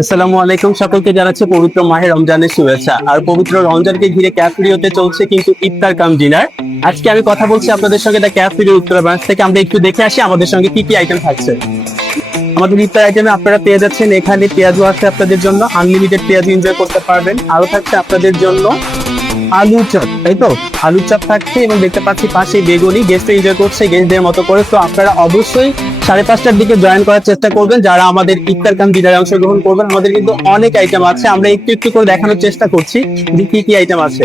আসসালামু আলাইকুম, সকলকে জানাচ্ছি পবিত্র মাহে রমজানের শুভেচ্ছা। আর পবিত্র রমজানকে ঘিরে ক্যাফেরিওতে চলছে কিন্তু ইফতার কাম ডিনার। আজকে আমি কথা বলছি আপনাদের সঙ্গে দ্য ক্যাফেরিও উত্তরা ব্রাঞ্চ থেকে। আমরা একটু দেখে আসি আমাদের সঙ্গে কি কি আইটেম থাকছে। আমাদের ইফতার আইটেমে আপনারা পেয়ে যাচ্ছেন এখানে পেঁয়াজও আছে আপনাদের জন্য, আনলিমিটেড পেঁয়াজ এনজয় করতে পারবেন। আরো থাকছে আপনাদের জন্য আলু চপ, তাই তো আলু চপ থাকছে এবং দেখতে পাচ্ছি পাশে বেগুনি। গেস্ট এনজয় করছে গেস্টদের মতো করে। তো আপনারা অবশ্যই 5:30টার দিকে জয়েন করার চেষ্টা করবেন যারা আমাদের ইফতার কাম ডিনারে অংশগ্রহণ করবেন। আমাদের কিন্তু অনেক আইটেম আছে, আমরা একটু একটু করে দেখানোর চেষ্টা করছি যে কি কি আইটেম আছে।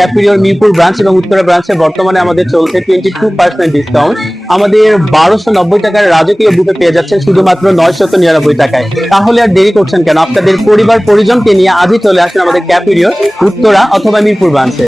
ক্যাফেরিওর মিরপুর ব্রাঞ্চ এবং উত্তরা ব্রাঞ্চে বর্তমানে আমাদের চলছে 22% ডিসকাউন্ট। আমাদের 1290 টাকার রাজকীয় বুফে পেয়ে যাচ্ছেন শুধুমাত্র 999 টাকায়। তাহলে আর দেরি করছেন কেন? আপনাদের পরিবার পরিজনকে নিয়ে আজই চলে আসেন আমাদের ক্যাফেরিওর উত্তরা অথবা মিরপুর ব্রাঞ্চে।